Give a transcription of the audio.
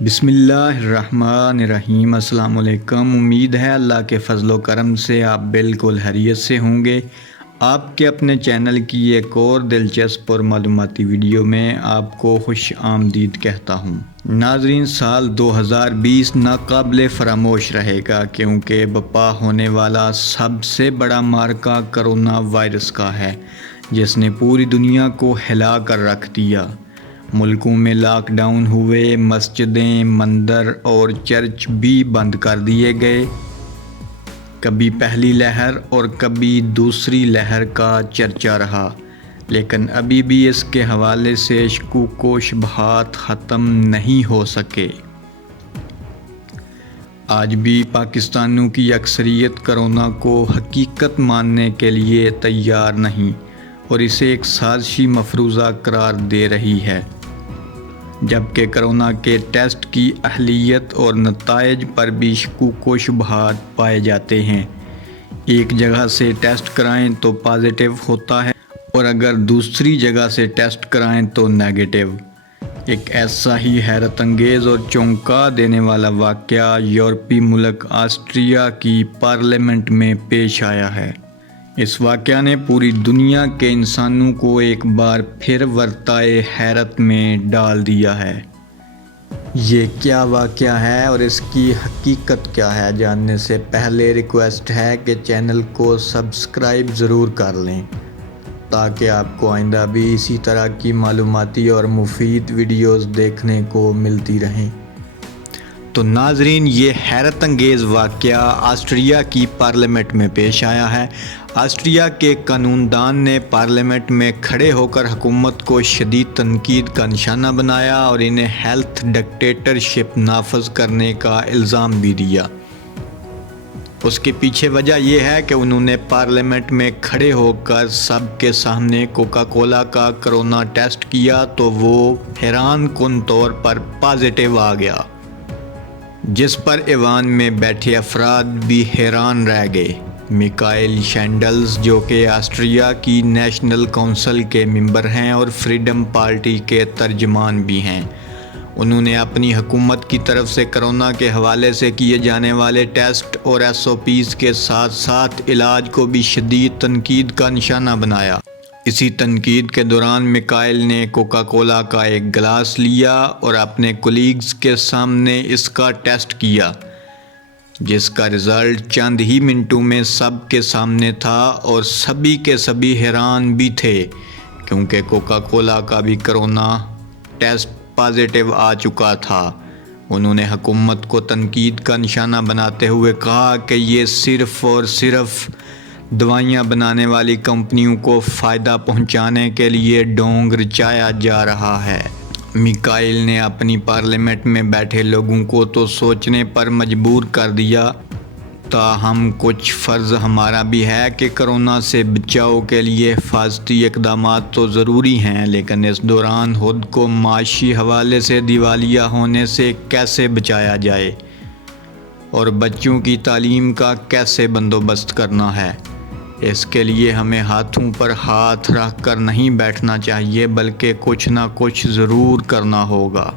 بسم اللہ الرحمن الرحیم۔ السلام علیکم۔ امید ہے اللہ کے فضل و کرم سے آپ بالکل خیریت سے ہوں گے۔ آپ کے اپنے چینل کی ایک اور دلچسپ اور معلوماتی ویڈیو میں آپ کو خوش آمدید کہتا ہوں۔ ناظرین، سال 2020 ناقابل فراموش رہے گا کیونکہ برپا ہونے والا سب سے بڑا معرکہ کرونا وائرس کا ہے جس نے پوری دنیا کو ہلا کر رکھ دیا۔ ملکوں میں لاک ڈاؤن ہوئے، مسجدیں، مندر اور چرچ بھی بند کر دیے گئے۔ کبھی پہلی لہر اور کبھی دوسری لہر کا چرچا رہا، لیکن ابھی بھی اس کے حوالے سے شکوک و شبہات ختم نہیں ہو سکے۔ آج بھی پاکستانیوں کی اکثریت کرونا کو حقیقت ماننے کے لیے تیار نہیں اور اسے ایک سازشی مفروضہ قرار دے رہی ہے، جبکہ کرونا کے ٹیسٹ کی اہلیت اور نتائج پر بھی شکوک و شبہات پائے جاتے ہیں۔ ایک جگہ سے ٹیسٹ کرائیں تو پازیٹیو ہوتا ہے اور اگر دوسری جگہ سے ٹیسٹ کرائیں تو نیگیٹو۔ ایک ایسا ہی حیرت انگیز اور چونکا دینے والا واقعہ یورپی ملک آسٹریا کی پارلیمنٹ میں پیش آیا ہے۔ اس واقعہ نے پوری دنیا کے انسانوں کو ایک بار پھر ورطۂ حیرت میں ڈال دیا ہے۔ یہ کیا واقعہ ہے اور اس کی حقیقت کیا ہے، جاننے سے پہلے ریکویسٹ ہے کہ چینل کو سبسکرائب ضرور کر لیں تاکہ آپ کو آئندہ بھی اسی طرح کی معلوماتی اور مفید ویڈیوز دیکھنے کو ملتی رہیں۔ تو ناظرین، یہ حیرت انگیز واقعہ آسٹریا کی پارلیمنٹ میں پیش آیا ہے۔ آسٹریا کے قانون دان نے پارلیمنٹ میں کھڑے ہو کر حکومت کو شدید تنقید کا نشانہ بنایا اور انہیں ہیلتھ ڈکٹیٹرشپ نافذ کرنے کا الزام بھی دیا۔ اس کے پیچھے وجہ یہ ہے کہ انہوں نے پارلیمنٹ میں کھڑے ہو کر سب کے سامنے کوکا کولا کا کرونا ٹیسٹ کیا تو وہ حیران کن طور پر پازیٹیو آ گیا، جس پر ایوان میں بیٹھے افراد بھی حیران رہ گئے۔ میکائل شینڈلز، جو کہ آسٹریا کی نیشنل کونسل کے ممبر ہیں اور فریڈم پارٹی کے ترجمان بھی ہیں، انہوں نے اپنی حکومت کی طرف سے کرونا کے حوالے سے کیے جانے والے ٹیسٹ اور SOPs کے ساتھ ساتھ علاج کو بھی شدید تنقید کا نشانہ بنایا۔ اسی تنقید کے دوران میکائل نے کوکا کولا کا ایک گلاس لیا اور اپنے کولیگز کے سامنے اس کا ٹیسٹ کیا، جس کا رزلٹ چند ہی منٹوں میں سب کے سامنے تھا اور سبھی کے سبھی حیران بھی تھے کیونکہ کوکا کولا کا بھی کرونا ٹیسٹ پازیٹیو آ چکا تھا۔ انہوں نے حکومت کو تنقید کا نشانہ بناتے ہوئے کہا کہ یہ صرف اور صرف دوائیاں بنانے والی کمپنیوں کو فائدہ پہنچانے کے لیے ڈھونگ رچایا جا رہا ہے۔ میکائل نے اپنی پارلیمنٹ میں بیٹھے لوگوں کو تو سوچنے پر مجبور کر دیا، تاہم کچھ فرض ہمارا بھی ہے کہ کرونا سے بچاؤ کے لیے حفاظتی اقدامات تو ضروری ہیں، لیکن اس دوران خود کو معاشی حوالے سے دیوالیہ ہونے سے کیسے بچایا جائے اور بچوں کی تعلیم کا کیسے بندوبست کرنا ہے۔ اس کے لیے ہمیں ہاتھوں پر ہاتھ رکھ کر نہیں بیٹھنا چاہیے بلکہ کچھ نہ کچھ ضرور کرنا ہوگا۔